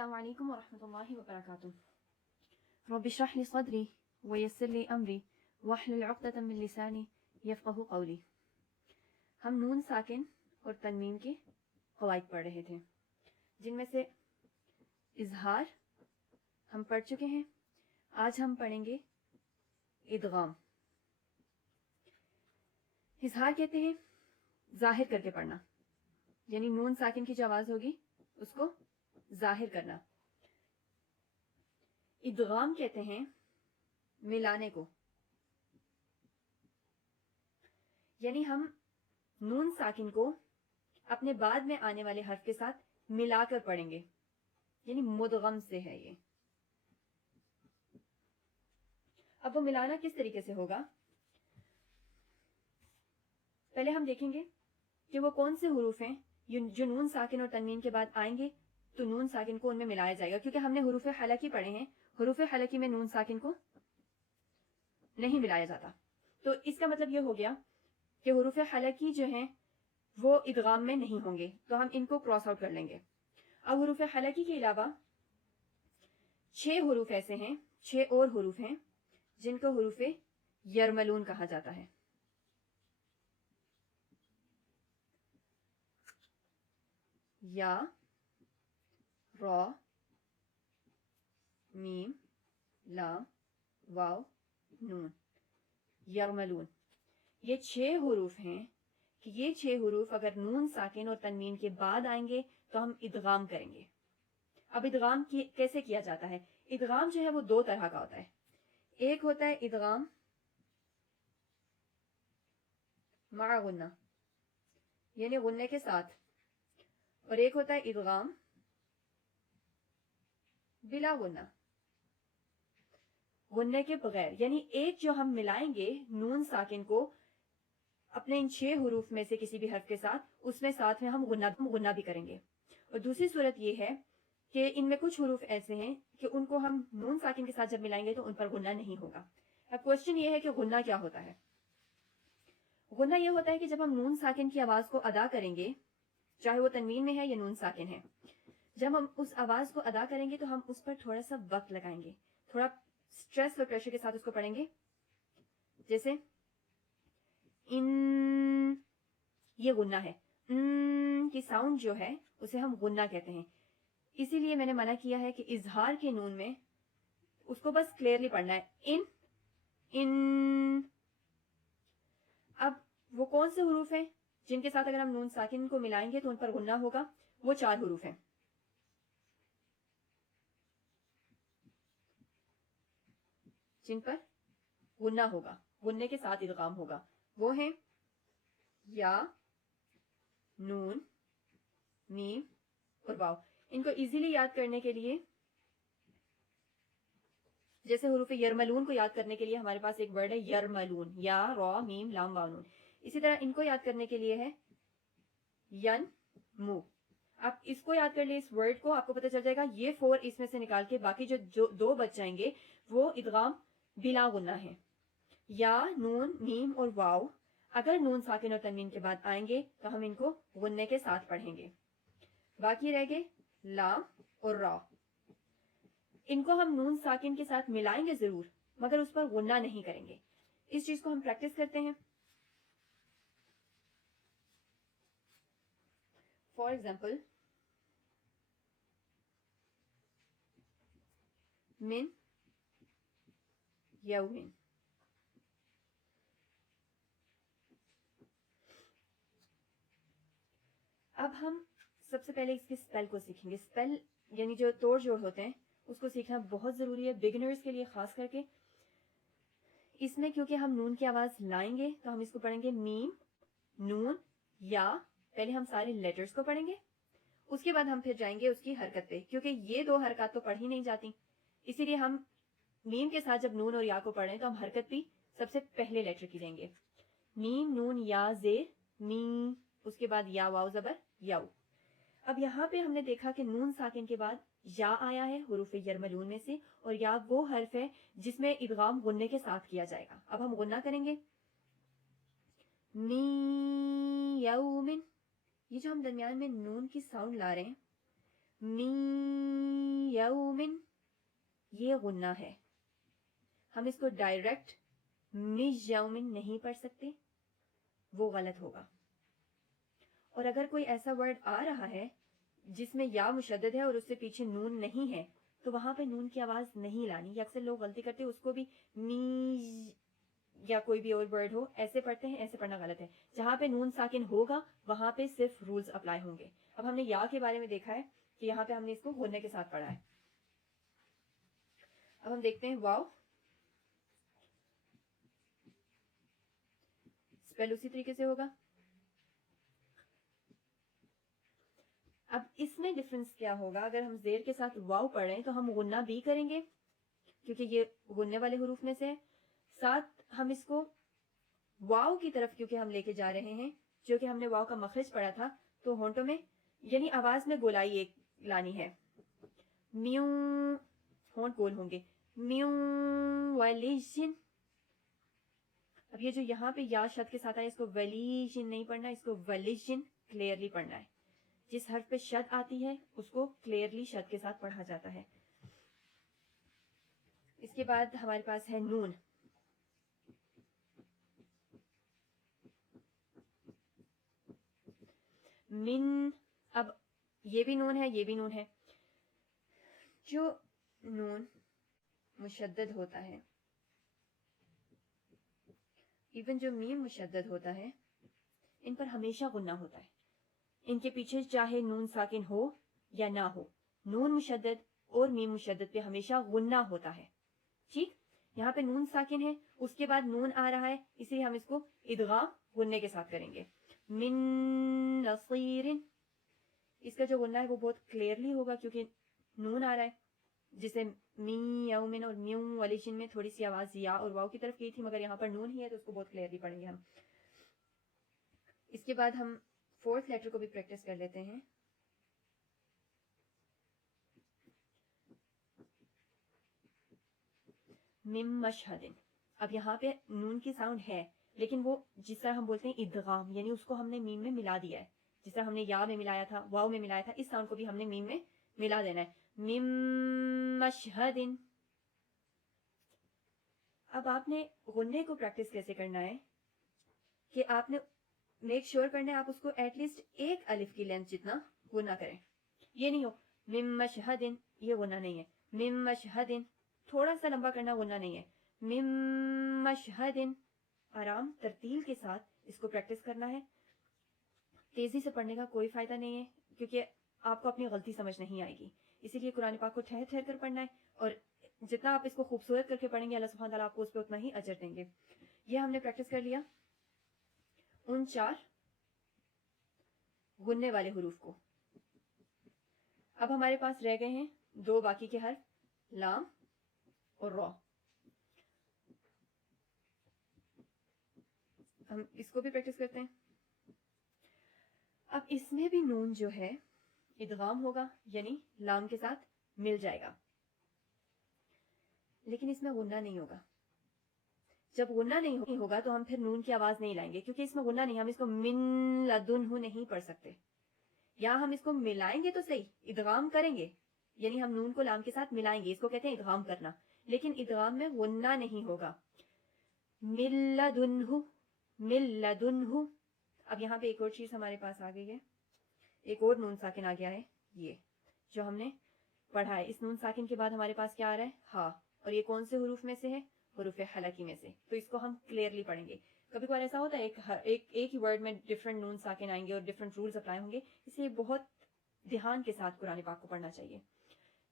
السلام علیکم ورحمۃ اللہ وبرکاتہ. رب اشرح لي صدری ویسر لي امری واحلل عقدۃ من لسانی یفقہوا قولی. ہم نون ساکن اور تنوین کے قواعد پڑھ رہے تھے، جن میں سے اظہار ہم پڑھ چکے ہیں. آج ہم پڑھیں گے ادغام. اظہار کہتے ہیں ظاہر کر کے پڑھنا، یعنی نون ساکن کی جو آواز ہوگی اس کو ظاہر کرنا. ادغام کہتے ہیں ملانے کو، یعنی ہم نون ساکن کو اپنے بعد میں آنے والے حرف کے ساتھ ملا کر پڑھیں گے، یعنی مدغم سے ہے یہ. اب وہ ملانا کس طریقے سے ہوگا؟ پہلے ہم دیکھیں گے کہ وہ کون سے حروف ہیں جو نون ساکن اور تنوین کے بعد آئیں گے تو نون ساکن کو ان میں ملایا جائے گا، کیونکہ ہم نے حروف حلقی پڑھے ہیں. حروف حلقی میں نون ساکن کو نہیں ملایا جاتا، تو اس کا مطلب یہ ہو گیا کہ حروف حلقی جو ہیں وہ ادغام میں نہیں ہوں گے، تو ہم ان کو کراس آؤٹ کر لیں گے. اب حروف حلقی کے علاوہ 6 حروف ایسے ہیں، 6 اور حروف ہیں جن کو حروف یرملون کہا جاتا ہے. یا، را، میم، لام، واو، نون. یرملون یہ 6 حروف ہیں کہ یہ 6 حروف اگر نون ساکن اور تنوین کے بعد آئیں گے تو ہم ادغام کریں گے. اب ادغام کیسے کیا جاتا ہے؟ ادغام جو ہے وہ 2 طرح کا ہوتا ہے. ایک ہوتا ہے ادغام مع غنہ، یعنی غنے کے ساتھ، اور ایک ہوتا ہے ادغام بلا غنہ، غنے کے بغیر. یعنی ایک جو ہم ملائیں گے نون ساکن کو اپنے ان 6 حروف میں سے کسی بھی حرف کے ساتھ، اس میں ساتھ میں ہم غنہ بھی کریں گے. اور دوسری صورت یہ ہے کہ ان میں کچھ حروف ایسے ہیں کہ ان کو ہم نون ساکن کے ساتھ جب ملائیں گے تو ان پر غنہ نہیں ہوگا. اب کوشچن یہ ہے کہ غنہ کیا ہوتا ہے؟ غنہ یہ ہوتا ہے کہ جب ہم نون ساکن کی آواز کو ادا کریں گے، چاہے وہ تنوین میں ہے یا نون ساکن ہے، جب ہم اس آواز کو ادا کریں گے تو ہم اس پر تھوڑا سا وقت لگائیں گے، تھوڑا سٹریس اور پریشر کے ساتھ اس کو پڑھیں گے. جیسے ان، یہ غنہ ہے، ان کی ساؤنڈ جو ہے اسے ہم غنہ کہتے ہیں. اسی لیے میں نے منع کیا ہے کہ اظہار کے نون میں اس کو بس کلیئرلی پڑھنا ہے، ان. اب وہ کون سے حروف ہیں جن کے ساتھ اگر ہم نون ساکن کو ملائیں گے تو ان پر غنہ ہوگا؟ وہ 4 حروف ہیں. جن پر غنہ ہوگا، غنے کے ساتھ ادغام ہوگا. وہ ہیں یا، نون، میم اور واو. ان کو ایزیلی یاد کرنے کے لیے، جیسے حروف یرملون کو یاد کرنے کے لیے ہمارے پاس ایک ورڈ ہے یرملون، یا، را، میم، لام، واو، نون. اسی طرح ان کو یاد کرنے کے لیے ہے ین، مو. آپ اس کو یاد کر لیں، اس ورڈ کو، آپ کو پتہ چل جائے گا یہ 4 اس میں سے نکال کے باقی جو 2 بچ جائیں گے وہ ادغام بلا غنہ ہے. یا، نون، میم اور واو اگر نون ساکن اور تنوین کے بعد آئیں گے تو ہم ان کو غنے کے ساتھ پڑھیں گے. باقی رہ گئے لام اور را. ان کو ہم نون ساکن کے ساتھ ملائیں گے ضرور، مگر اس پر غنہ نہیں کریں گے. اس چیز کو ہم پریکٹس کرتے ہیں. فار ایگزامپل، من، یومن. اب ہم سب سے پہلے اس کے سپیل کو سیکھیں گے. سپیل یعنی جو توڑ جوڑ ہوتے ہیں اس کو سیکھنا بہت ضروری ہے بگنرز کے لیے خاص کر کے. اس میں کیونکہ ہم نون کی آواز لائیں گے تو ہم اس کو پڑھیں گے میم، نون، یا. پہلے ہم سارے لیٹرز کو پڑھیں گے، اس کے بعد ہم پھر جائیں گے اس کی حرکت پہ، کیونکہ یہ 2 حرکات تو پڑھ ہی نہیں جاتی. اسی لیے ہم میم کے ساتھ جب نون اور یا کو پڑھ رہے ہیں تو ہم حرکت بھی سب سے پہلے لیٹر کی لیں گے. میم، نون، یا، زیر، میم، اس کے بعد یا، واو زبر، یاؤ. اب یہاں پہ ہم نے دیکھا کہ نون ساکن کے بعد یا آیا ہے حروف یرملون میں سے، اور یا وہ حرف ہے جس میں ادغام غنے کے ساتھ کیا جائے گا. اب ہم غنہ کریں گے می یومن. یہ جو ہم درمیان میں نون کی ساؤنڈ لا رہے ہیں، می یومن یہ غنہ ہے. ہم اس کو ڈائریکٹ مِز یومن نہیں پڑھ سکتے, وہ غلط ہوگا. اور اگر کوئی ایسا ورڈ آ رہا ہے جس میں یا مشدد ہے اور اس سے پیچھے نون نہیں ہے تو وہاں پہ نون کی آواز نہیں لانی. یا اکثر لوگ غلطی کرتے ہیں, اس کو بھی میز یا کوئی بھی اور ورڈ ہو ایسے پڑھتے ہیں, ایسے پڑھنا غلط ہے. جہاں پہ نون ساکن ہوگا وہاں پہ صرف رولز اپلائی ہوں گے. اب ہم نے یا کے بارے میں دیکھا ہے کہ یہاں پہ ہم نے اس کو غننے کے ساتھ پڑھا ہے. اب ہم دیکھتے ہیں واو. اسپیل اسی طریقے سے ہوگا. اب اس میں ڈفرنس کیا ہوگا, اگر ہم زیر کے ساتھ واو پڑھیں تو ہم غنہ بھی کریں گے کیونکہ یہ غننے والے حروف میں سے ہے. ساتھ ہم اس کو واو کی طرف کیونکہ ہم لے کے جا رہے ہیں, جو کہ ہم نے واو کا مخرج پڑھا تھا, تو ہونٹوں میں یعنی آواز میں گولائی ایک لانی ہے. میو, ہونٹ گول ہوں گے. میو ولیشن. اب یہ جو یہاں پہ یا شد کے ساتھ آیا, اس کو ولیشن نہیں پڑھنا, اس کو ولیشن کلیئرلی پڑھنا ہے. جس حرف پہ شد آتی ہے اس کو کلیئرلی شد کے ساتھ پڑھا جاتا ہے. اس کے بعد ہمارے پاس ہے نون. من, اب یہ بھی نون ہے, یہ بھی نون ہے. جو نون مشدد ہوتا ہے, ایون جو میم مشدد ہوتا ہے, ان پر ہمیشہ غنہ ہوتا ہے. ان کے پیچھے چاہے نون ساکن ہو یا نہ ہو, نون مشدد اور میم مشدد پہ ہمیشہ غنہ ہوتا ہے. ٹھیک, یہاں پہ نون ساکن ہے, اس کے بعد نون آ رہا ہے, اس لیے ہم اس کو ادغام غننے کے ساتھ کریں گے. من نصیر, اس کا جو غنہ ہے وہ بہت کلیئرلی ہوگا کیونکہ نون آ رہا ہے. جسے می یومن اور میو ولیشن میں تھوڑی سی آواز یا اور واو کی طرف کی تھی, مگر یہاں پر نون ہی ہے تو اس کو بہت کلیئرلی پڑھیں گے ہم. اس کے بعد ہم فورتھ لیٹر کو بھی پریکٹس کر لیتے ہیں. مم مشہدن. اب یہاں پہ نون کی ساؤنڈ ہے لیکن وہ جس طرح ہم بولتے ہیں ادغام, یعنی اس کو ہم نے میم میں ملا دیا ہے. جس طرح ہم نے یا میں ملایا تھا, واو میں ملایا تھا, اس ساؤنڈ کو بھی ہم نے میم میں ملا دینا ہے. مم مشہدن. اب آپ نے غننے کو پریکٹس کیسے کرنا ہے کہ آپ نے میک شیور کرنا ہے آپ اس کو ایٹ لیسٹ ایک الف کی لینتھ جتنا غنہ کریں. یہ نہیں ہو مم مشہدن, یہ غنہ نہیں ہے. مم مشہدن تھوڑا سا لمبا کرنا غنہ نہیں ہے. مم مشہدن, آرام ترتیل کے ساتھ اس کو پریکٹس کرنا ہے. تیزی سے پڑھنے کا کوئی فائدہ نہیں ہے کیونکہ آپ کو اپنی غلطی سمجھ نہیں آئے گی. اسی لیے قرآن پاک کو ٹھہر ٹھہر کر پڑھنا ہے, اور جتنا آپ اس کو خوبصورت کر کے پڑھیں گے اللہ سبحانہ تعالیٰ آپ کو اس پہ اتنا ہی اجر دیں گے. یہ ہم نے پریکٹس کر لیا ان 4 غننے والے حروف کو. اب ہمارے پاس رہ گئے ہیں 2 باقی کے حرف, لام اور را. ہم اس کو بھی پریکٹس کرتے ہیں. اب اس میں بھی نون جو ہے ادغام ہوگا, یعنی لام کے ساتھ مل جائے گا, لیکن اس میں غنہ نہیں ہوگا. جب غنہ نہیں ہوگا تو ہم پھر نون کی آواز نہیں لائیں گے کیونکہ اس میں غنہ نہیں. ہم اس کو من لدنہ نہیں پڑھ سکتے. یا ہم اس کو ملائیں گے تو صحیح, ادغام کریں گے, یعنی ہم نون کو لام کے ساتھ ملائیں گے, اس کو کہتے ہیں ادغام کرنا, لیکن ادغام میں غنہ نہیں ہوگا. من لدنہ, من لدنہ. اب یہاں پہ ایک اور چیز ہمارے پاس آ گئی ہے, ایک اور نون ساکن آ گیا ہے, یہ جو ہم نے پڑھا ہے. اس نون ساکن کے بعد ہمارے پاس کیا آ رہا ہے, ہاں, اور یہ کون سے حروف میں سے ہے, حروف حلقی میں سے. تو اس کو ہم کلیئرلی پڑھیں گے. کبھی کبھار ایسا ہوتا ہے ایک ہی ورڈ میں ڈفرنٹ نون ساکن آئیں گے اور ڈفرنٹ رولز اپلائی ہوں گے, اس لیے بہت دھیان کے ساتھ قرآن پاک کو پڑھنا چاہیے.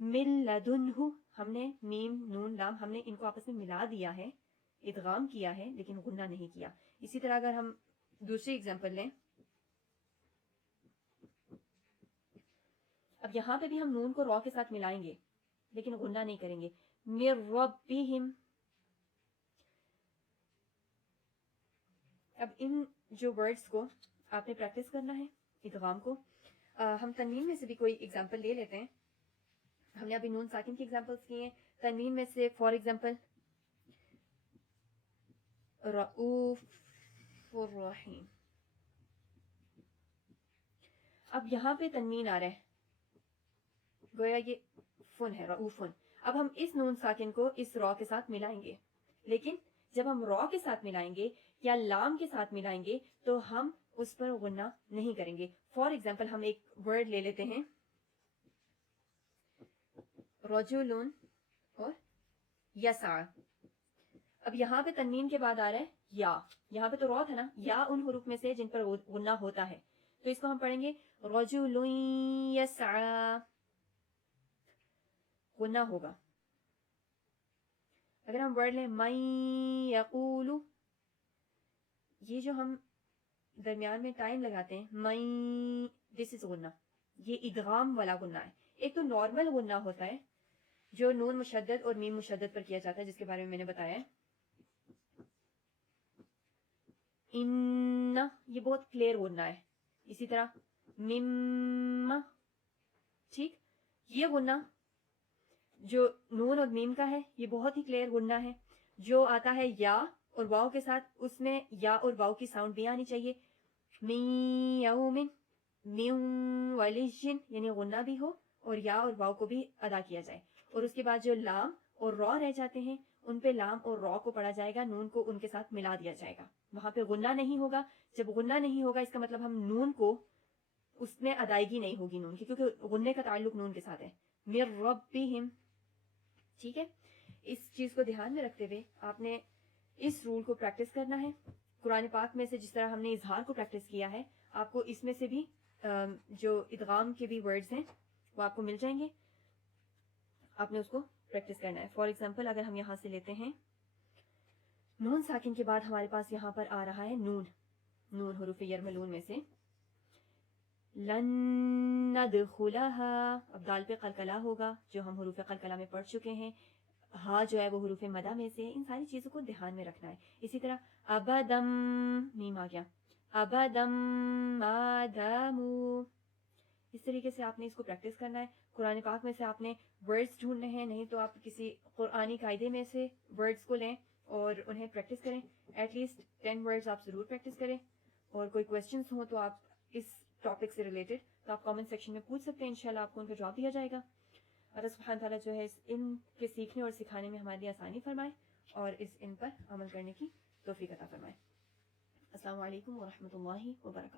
من لدنہ, ہم نے میم نون لام ہم نے ان کو آپس میں ملا دیا ہے, ادغام کیا ہے لیکن غنہ نہیں کیا. اسی طرح اگر ہم دوسری اگزامپل لیں, اب یہاں پہ بھی ہم نون کو را کے ساتھ ملائیں گے لیکن غنہ نہیں کریں گے. من ربہم. اب ان جو ورڈز کو آپ نے پریکٹس کرنا ہے ادغام کو. ہم تنوین میں سے بھی کوئی اگزامپل لے لیتے ہیں. ہم نے ابھی نون ساکن کی اگزامپلس کی ہیں. تنوین میں سے فار ایگزامپل رؤوف الرحیم. اب یہاں پہ تنوین آ رہا ہے, گویا یہ رؤوفن ہے, رؤوفن. اب ہم اس نون ساکن کو اس را کے ساتھ ملائیں گے, لیکن جب ہم را کے ساتھ ملائیں گے یا لام کے ساتھ ملائیں گے تو ہم اس پر غنہ نہیں کریں گے. فار ایگزامپل ہم ایک ورڈ لے لیتے ہیں, رجلن اور یسع. اب یہاں پہ تنوین کے بعد آ رہا ہے یا, یہاں پہ تو را تھا نا, یا ان حروف میں سے جن پر غنہ ہوتا ہے, تو اس کو ہم پڑھیں گے رجل یسع, غنہ ہوگا. اگر ہم ورڈ لیں من یقول, یہ جو ہم درمیان میں ٹائم لگاتے ہیں من, دس از غنہ, یہ ادغام والا غنہ ہے. ایک تو نارمل غنہ ہوتا ہے جو نون مشدد اور میم مشدد پر کیا جاتا ہے, جس کے بارے میں نے بتایا ہے. ان, یہ بہت کلیئر غنہ ہے. اسی طرح مم, ٹھیک, یہ غنہ جو نون اور میم کا ہے یہ بہت ہی کلیئر غنہ ہے. جو آتا ہے یا اور واؤ کے ساتھ, اس میں یا اور واؤ کی ساؤنڈ بھی آنی چاہیے. من یوم, من ولیجن, یعنی غنہ بھی ہو اور یا اور واؤ کو بھی ادا کیا جائے. اور اس کے بعد جو لام اور را رہ جاتے ہیں ان پہ لام اور را کو پڑھا جائے گا, نون کو ان کے ساتھ ملا دیا جائے گا. وہاں پہ غنہ نہیں ہوگا. جب غنہ نہیں ہوگا اس کا مطلب ہم نون کو, اس میں ادائیگی نہیں ہوگی نون کی, کیونکہ غنے کا تعلق نون کے ساتھ ہے. من ربہم, ٹھیک ہے. اس چیز کو دھیان میں رکھتے ہوئے آپ نے اس رول کو پریکٹس کرنا ہے. قرآن پاک میں سے جس طرح ہم نے اظہار کو پریکٹس کیا ہے, آپ کو اس میں سے بھی جو ادغام کے بھی ورڈز ہیں وہ آپ کو مل جائیں گے. آپ نے اس کو پریکٹس کرنا ہے. فار ایگزامپل اگر ہم یہاں سے لیتے ہیں نون ساکن کے بعد ہمارے پاس یہاں پر آ رہا ہے نون, نون حروف یرملون میں سے. لن ندخلها, اب دال پہ قلقلہ ہوگا جو ہم حروف قلقلہ میں پڑھ چکے ہیں. ہاں جو ہے وہ حروف مدہ میں سے. ان ساری چیزوں کو دھیان میں رکھنا ہے. اسی طرح ابدم, میم آ گیا, ابدم ما داموا. اس طریقے سے آپ نے اس کو پریکٹس کرنا ہے. قرآن پاک میں سے آپ نے ورڈز ڈھونڈنے ہیں, نہیں تو آپ کسی قرآنی قاعدے میں سے ورڈز کو لیں اور انہیں پریکٹس کریں. ایٹ لیسٹ 10 ورڈز آپ ضرور پریکٹس کریں. اور کوئی کویسچنس ہوں تو آپ اس ٹاپک سے ریلیٹڈ تو آپ کامنٹ سیکشن میں پوچھ سکتے ہیں, انشاءاللہ آپ کو ان کا جواب دیا جائے گا. اللہ سبحانہ تعالیٰ جو ہے ان کے سیکھنے اور سکھانے میں ہمارے لیے آسانی فرمائے اور ان پر عمل کرنے کی توفیق عطا فرمائے. السلام علیکم ورحمۃ اللہ وبرکاتہ.